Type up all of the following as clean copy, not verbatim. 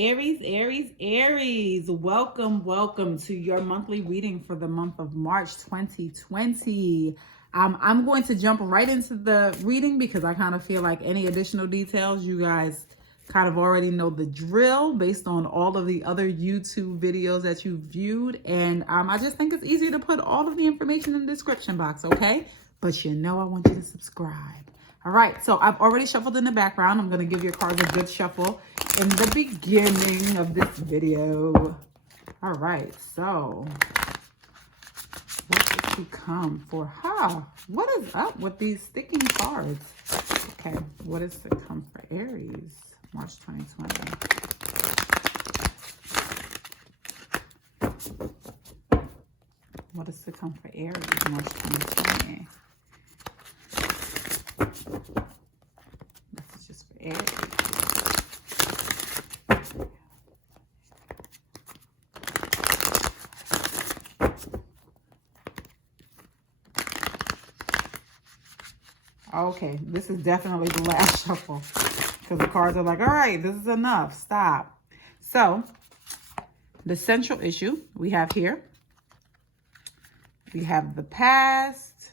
Aries, Aries, Aries. Welcome to your monthly reading for the month of March 2020. I'm going to jump right into the reading because I kind of feel like any additional details, you guys kind of already know the drill based on all of the other YouTube videos that you've viewed. And I just think it's easier to put all of the information in the description box, okay? But I want you to subscribe. All right, so I've already shuffled in the background. I'm going to give your cards a good shuffle in the beginning of this video. All right, so what did you come for? What is up with these sticking cards? Okay, what is to come for Aries, March 2020? What is to come for Aries, March 2020? This is just for Aries. Okay, this is definitely the last shuffle because the cards are like, all right, this is enough. Stop. So the central issue we have here, we have the past,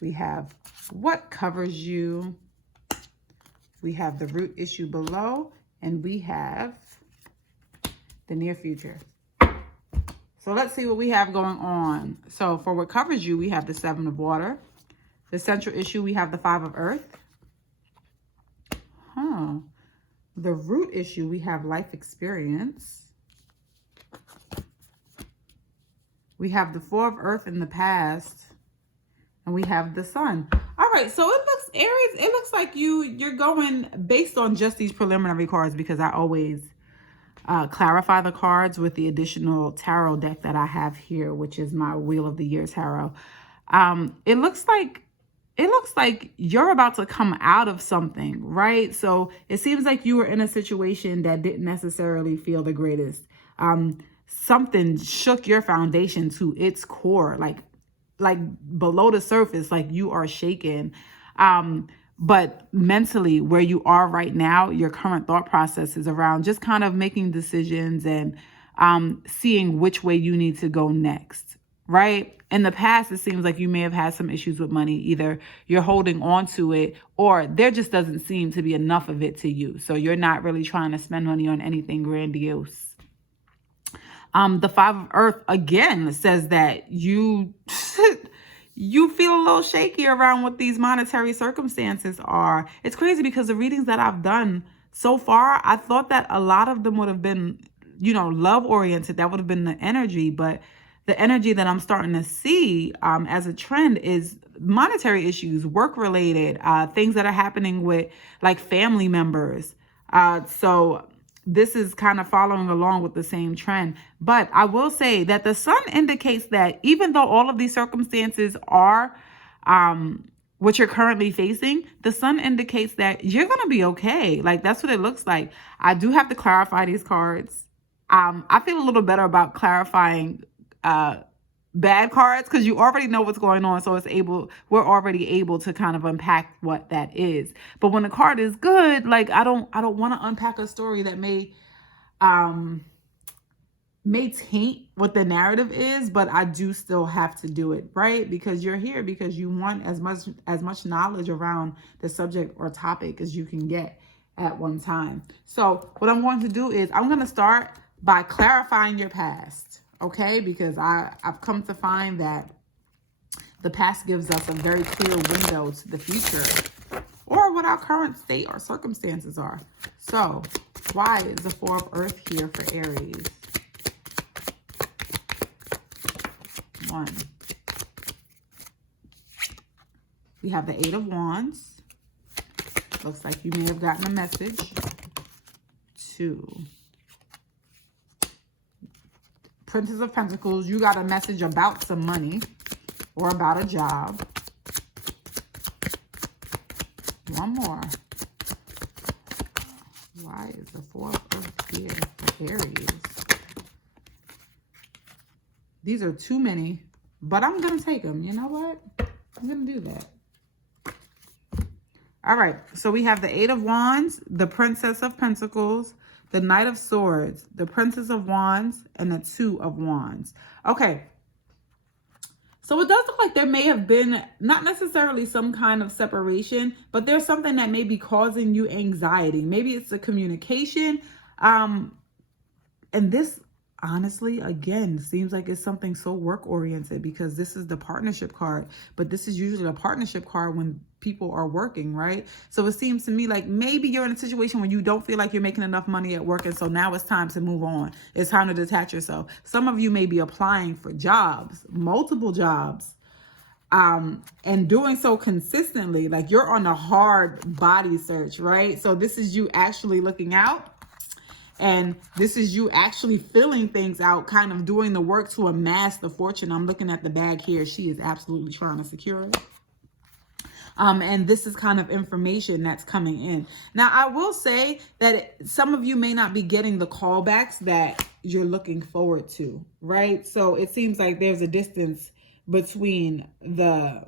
we have what covers you, we have the root issue below, and we have the near future. So let's see what we have going on. So for what covers you, we have the 7 of water. The central issue, we have the 5 of earth. The root issue, we have life experience. We have the 4 of earth in the past. And we have the sun. All right, so it looks, Aries, it looks like you're going based on just these preliminary cards, because I always clarify the cards with the additional tarot deck that I have here, which is my Wheel of the Year tarot. It looks like you're about to come out of something, right? So it seems like you were in a situation that didn't necessarily feel the greatest. Something shook your foundation to its core, like below the surface, like you are shaken. But mentally, where you are right now, your current thought process is around just kind of making decisions and seeing which way you need to go next, right? In the past, it seems like you may have had some issues with money. Either you're holding on to it, or there just doesn't seem to be enough of it to you. So you're not really trying to spend money on anything grandiose. The 5 of earth, again, says that you feel a little shaky around what these monetary circumstances are. It's crazy because the readings that I've done so far, I thought that a lot of them would have been, love oriented. That would have been the energy. But the energy that I'm starting to see as a trend is monetary issues, work related, things that are happening with like family members. So this is kind of following along with the same trend. But I will say that the sun indicates that even though all of these circumstances are what you're currently facing, the sun indicates that you're going to be okay. Like, that's what it looks like. I do have to clarify these cards. I feel a little better about clarifying bad cards because you already know what's going on. So we're already able to kind of unpack what that is. But when a card is good, like I don't want to unpack a story that may taint what the narrative is, but I do still have to do it, right? Because you're here because you want as much knowledge around the subject or topic as you can get at one time. So what I'm going to do is I'm going to start by clarifying your past. Okay, because I've come to find that the past gives us a very clear window to the future or what our current state or circumstances are. So why is the 4 of earth here for Aries? 1. We have the 8 of wands. Looks like you may have gotten a message. 2. Princess of Pentacles, you got a message about some money or about a job. 1 more. Why is the 4 of earth here for Aries? These are too many, but I'm going to take them. You know what? I'm going to do that. All right, so we have the 8 of Wands, the Princess of Pentacles, the Knight of Swords, the Princess of Wands, and the Two of Wands. Okay. So it does look like there may have been not necessarily some kind of separation, but there's something that may be causing you anxiety. Maybe it's the communication. And this, honestly, again, seems like it's something so work-oriented, because this is the partnership card. But this is usually a partnership card when people are working, right? So it seems to me like maybe you're in a situation where you don't feel like you're making enough money at work, and so now it's time to move on. It's time to detach yourself. Some of you may be applying for jobs, multiple jobs, and doing so consistently. Like you're on a hard body search, right? So this is you actually looking out. And this is you actually filling things out, kind of doing the work to amass the fortune. I'm looking at the bag here. She is absolutely trying to secure it. And this is kind of information that's coming in. Now, I will say that some of you may not be getting the callbacks that you're looking forward to, right? So it seems like there's a distance between the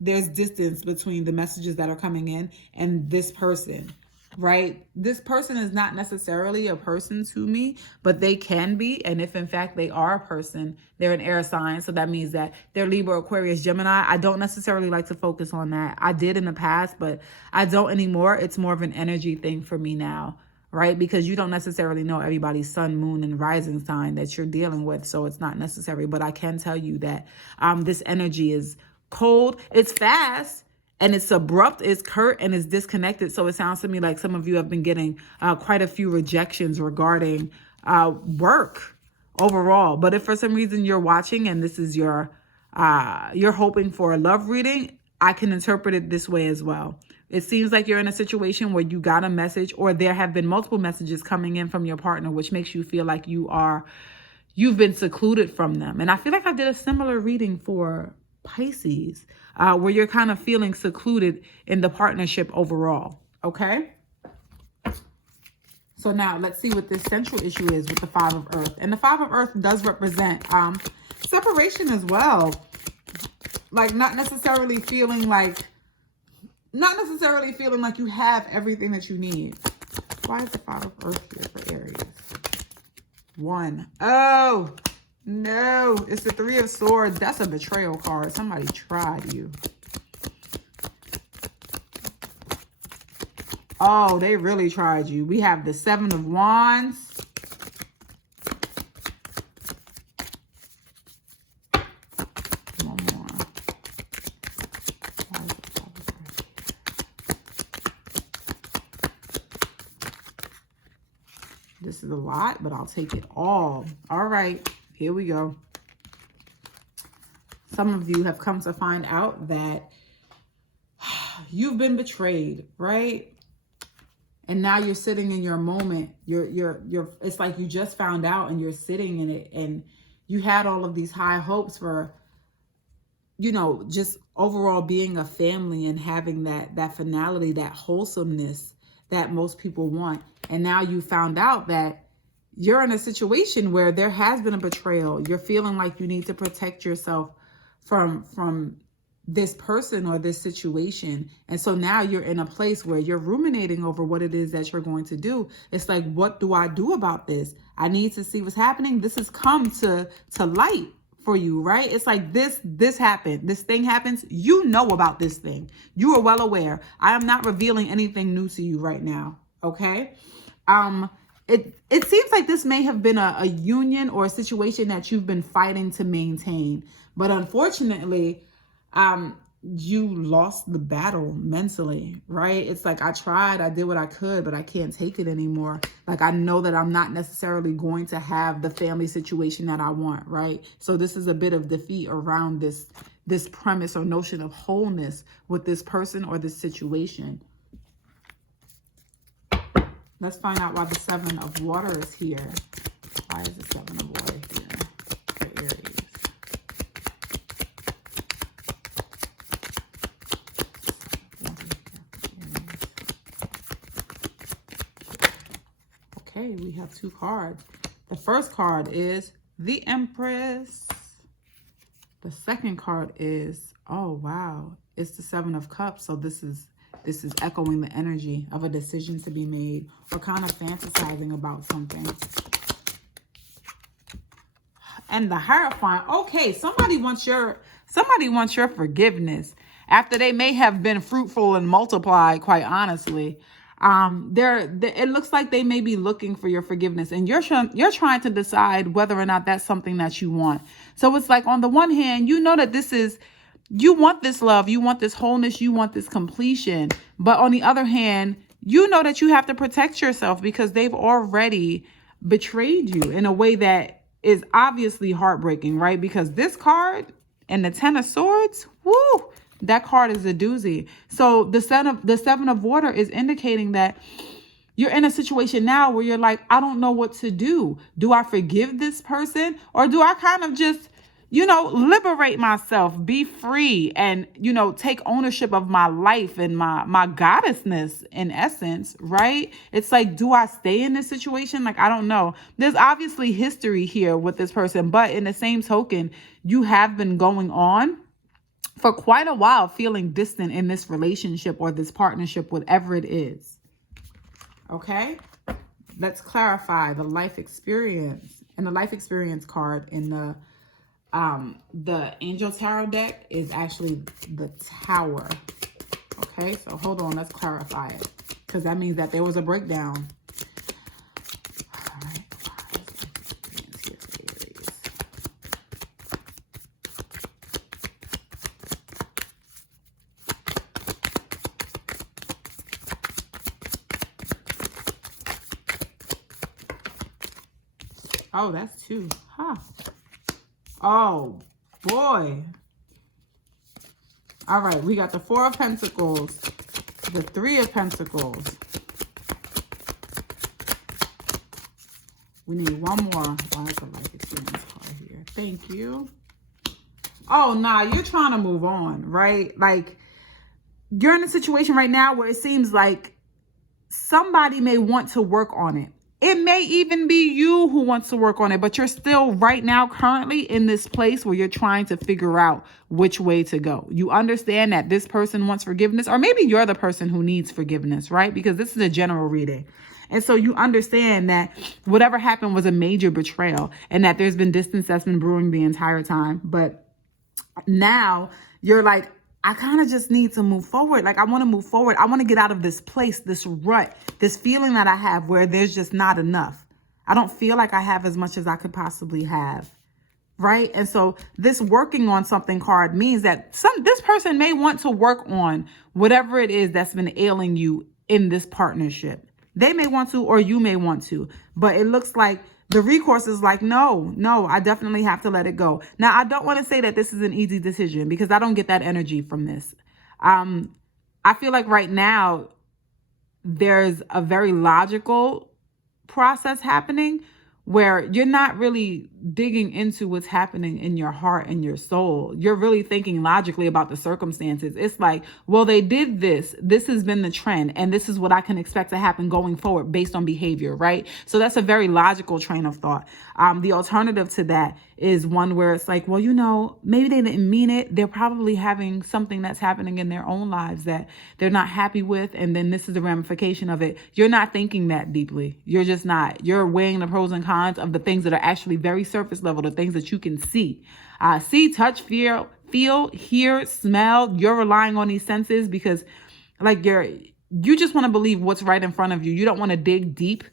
messages that are coming in and this person, right? This person is not necessarily a person to me, but they can be. And if in fact they are a person, they're an air sign. So that means that they're Libra, Aquarius, Gemini. I don't necessarily like to focus on that. I did in the past, but I don't anymore. It's more of an energy thing for me now, right? Because you don't necessarily know everybody's sun, moon, and rising sign that you're dealing with. So it's not necessary. But I can tell you that this energy is cold. It's fast. And it's abrupt, it's curt, and it's disconnected. So it sounds to me like some of you have been getting quite a few rejections regarding work overall. But if for some reason you're watching and this is you're hoping for a love reading, I can interpret it this way as well. It seems like you're in a situation where you got a message, or there have been multiple messages coming in from your partner, which makes you feel like you've been secluded from them. And I feel like I did a similar reading for Pisces, where you're kind of feeling secluded in the partnership overall. Okay. So now let's see what this central issue is with the Five of Earth. And the Five of Earth does represent separation as well. Like not necessarily feeling like you have everything that you need. Why is the Five of Earth here for Aries? One. Oh, no, it's the Three of Swords. That's a betrayal card. Somebody tried you. Oh, they really tried you. We have the Seven of Wands. One more. This is a lot, but I'll take it all. All right. Here we go. Some of you have come to find out that you've been betrayed, right? And now you're sitting in your moment. It's like you just found out and you're sitting in it, and you had all of these high hopes for, just overall being a family and having that finality, that wholesomeness that most people want. And now you found out that you're in a situation where there has been a betrayal. You're feeling like you need to protect yourself from this person or this situation. And so now you're in a place where you're ruminating over what it is that you're going to do. It's like, what do I do about this? I need to see what's happening. This has come to light for you, right? It's like this happened. This thing happens. You know about this thing. You are well aware. I am not revealing anything new to you right now. Okay. It seems like this may have been a union or a situation that you've been fighting to maintain, but unfortunately, you lost the battle mentally, right? It's like, I tried, I did what I could, but I can't take it anymore. Like, I know that I'm not necessarily going to have the family situation that I want, right? So this is a bit of defeat around this premise or notion of wholeness with this person or this situation. Let's find out why the Seven of Water is here. Why is the Seven of Water here for Aries? Okay, we have two cards. The first card is the Empress. The second card is, oh wow, it's the Seven of Cups. So this is This is echoing the energy of a decision to be made or kind of fantasizing about something. And the Hierophant. Okay, somebody wants your forgiveness after they may have been fruitful and multiplied, quite honestly. It looks like they may be looking for your forgiveness, and you're trying to decide whether or not that's something that you want. So it's like, on the one hand, you know that you want this love, you want this wholeness, you want this completion. But on the other hand, you know that you have to protect yourself because they've already betrayed you in a way that is obviously heartbreaking, right? Because this card and the Ten of Swords, woo, that card is a doozy. So the Seven of Water is indicating that you're in a situation now where you're like, I don't know what to do. Do I forgive this person, or do I kind of just, liberate myself, be free, and, take ownership of my life and my goddessness, in essence, right? It's like, do I stay in this situation? Like, I don't know. There's obviously history here with this person, but in the same token, you have been going on for quite a while feeling distant in this relationship or this partnership, whatever it is. Okay? Let's clarify the life experience. And the life experience card in the Angel Tarot deck is actually the Tower. Okay, so hold on, let's clarify it, because that means that there was a breakdown. All right, Aries. Oh, that's two. Huh. Oh, boy. All right, we got the Four of Pentacles, the Three of Pentacles. We need one more. Oh, that's a life experience card here. Thank you. Oh, nah, you're trying to move on, right? Like, you're in a situation right now where it seems like somebody may want to work on it. It may even be you who wants to work on it, but you're still right now currently in this place where you're trying to figure out which way to go. You understand that this person wants forgiveness, or maybe you're the person who needs forgiveness, right? Because this is a general reading. And so you understand that whatever happened was a major betrayal, and that there's been distance that's been brewing the entire time. But now you're like, I kind of just need to move forward. Like, I want to move forward. I want to get out of this place, this rut, this feeling that I have where there's just not enough. I don't feel like I have as much as I could possibly have. Right? And so this working on something card means that this person may want to work on whatever it is that's been ailing you in this partnership. They may want to, or you may want to, but it looks like the recourse is like, no, I definitely have to let it go. Now, I don't want to say that this is an easy decision, because I don't get that energy from this. I feel like right now there's a very logical process happening where you're not really digging into what's happening in your heart and your soul. You're really thinking logically about the circumstances. It's like, well, they did this. This has been the trend, and this is what I can expect to happen going forward based on behavior, right? So that's a very logical train of thought. The alternative to that is one where it's like, well, maybe they didn't mean it. They're probably having something that's happening in their own lives that they're not happy with, and then this is the ramification of it. You're not thinking that deeply. You're just not. You're weighing the pros and cons of the things that are actually very surface level, the things that you can see. See, touch, feel, hear, smell. You're relying on these senses because like you just want to believe what's right in front of you. You don't want to dig deep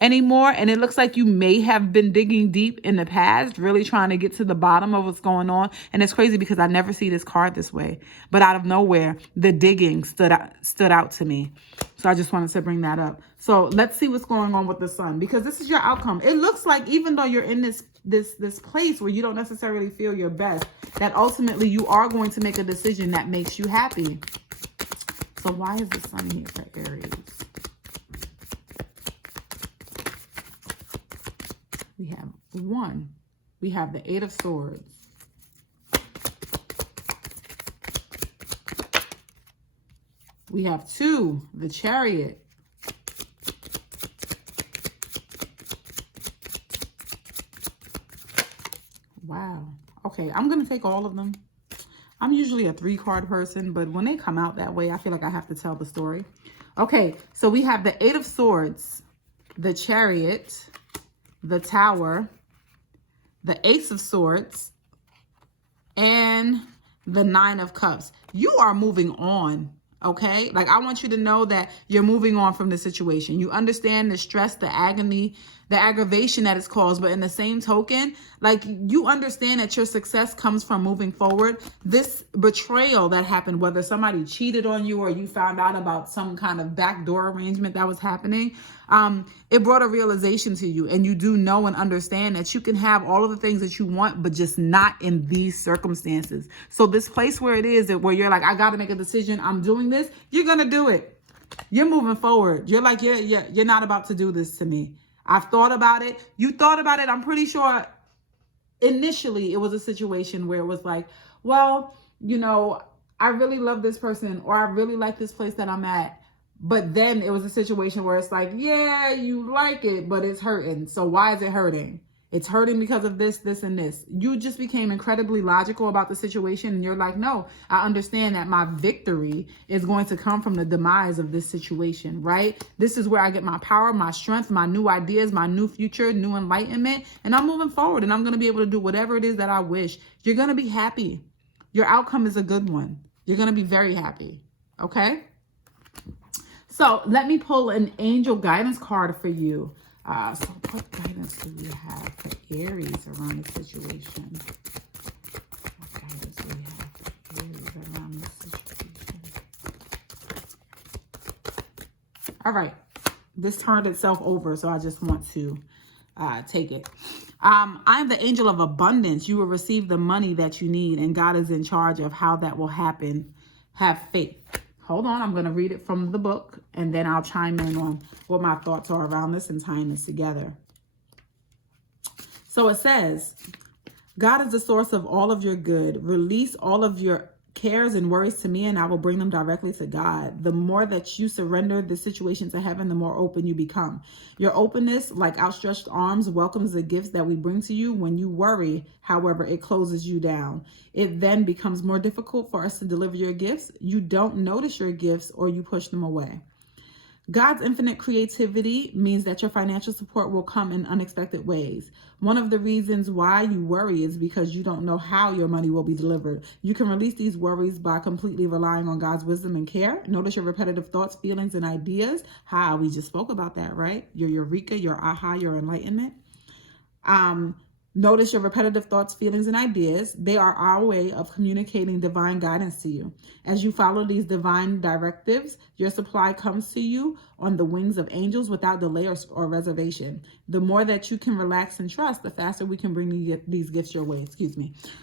anymore. And it looks like you may have been digging deep in the past, really trying to get to the bottom of what's going on. And it's crazy because I never see this card this way, but out of nowhere, the digging stood out to me. So I just wanted to bring that up. So let's see what's going on with the Sun, because this is your outcome. It looks like even though you're in this place where you don't necessarily feel your best, that ultimately you are going to make a decision that makes you happy. So why is the Sun here for Aries? We have 1. We have the 8 of Swords. We have 2, the Chariot. Wow. Okay, I'm going to take all of them. I'm usually a 3-card person, but when they come out that way, I feel like I have to tell the story. Okay, so we have the 8 of Swords, the Chariot, the Tower, the Ace of Swords, and the 9 of Cups. You are moving on, okay? Like, I want you to know that you're moving on from the situation. You understand the stress, the agony, the aggravation that it's caused, but in the same token, like, you understand that your success comes from moving forward. This betrayal that happened, whether somebody cheated on you or you found out about some kind of backdoor arrangement that was happening, it brought a realization to you, and you do know and understand that you can have all of the things that you want, but just not in these circumstances. So this place where it is that where you're like, I got to make a decision, I'm doing this, you're going to do it. You're moving forward. You're like, you're not about to do this to me. I've thought about it. You thought about it. I'm pretty sure initially it was a situation where it was like, well, you know, I really love this person, or I really like this place that I'm at. But then it was a situation where it's like, yeah, you like it, but it's hurting. So why is it hurting? It's hurting because of this, this, and this. You just became incredibly logical about the situation. And you're like, no, I understand that my victory is going to come from the demise of this situation, right? This is where I get my power, my strength, my new ideas, my new future, new enlightenment. And I'm moving forward, and I'm going to be able to do whatever it is that I wish. You're going to be happy. Your outcome is a good one. You're going to be very happy. Okay? So let me pull an angel guidance card for you. So what guidance do we have for Aries around the situation? What guidance do we have for Aries around the situation? All right. This turned itself over, so I just want to take it. I am the angel of abundance. You will receive the money that you need, and God is in charge of how that will happen. Have faith. Hold on, I'm going to read it from the book, and then I'll chime in on what my thoughts are around this and tying this together. So it says, God is the source of all of your good. Release all of your cares and worries to me, and I will bring them directly to God. The more that you surrender the situation to heaven, the more open you become. Your openness, like outstretched arms, welcomes the gifts that we bring to you. When you worry, however, it closes you down. It then becomes more difficult for us to deliver your gifts. You don't notice your gifts, or you push them away. God's infinite creativity means that your financial support will come in unexpected ways. One of the reasons why you worry is because you don't know how your money will be delivered. You can release these worries by completely relying on God's wisdom and care. Notice your repetitive thoughts, feelings, and ideas. We just spoke about that, right? Your eureka, your aha, your enlightenment. Notice your repetitive thoughts, feelings, and ideas. They are our way of communicating divine guidance to you. As you follow these divine directives, your supply comes to you on the wings of angels without delay or reservation. The more that you can relax and trust, the faster we can bring these gifts your way.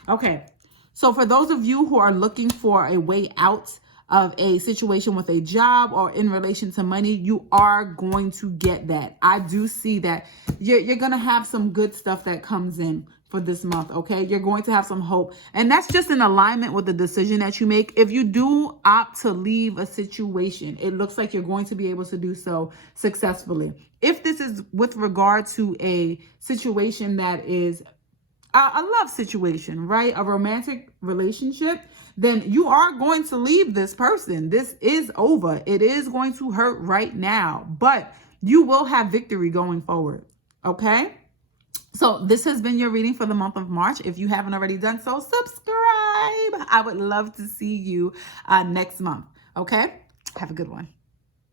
Okay, so for those of you who are looking for a way out of a situation with a job or in relation to money, you are going to get that. I do see that you're going to have some good stuff that comes in for this month, okay? You're going to have some hope. And that's just in alignment with the decision that you make. If you do opt to leave a situation, it looks like you're going to be able to do so successfully. If this is with regard to a situation that is a love situation, right? A romantic relationship, then you are going to leave this person. This is over. It is going to hurt right now, but you will have victory going forward. Okay? So this has been your reading for the month of March. If you haven't already done so, subscribe. I would love to see you next month. Okay? Have a good one.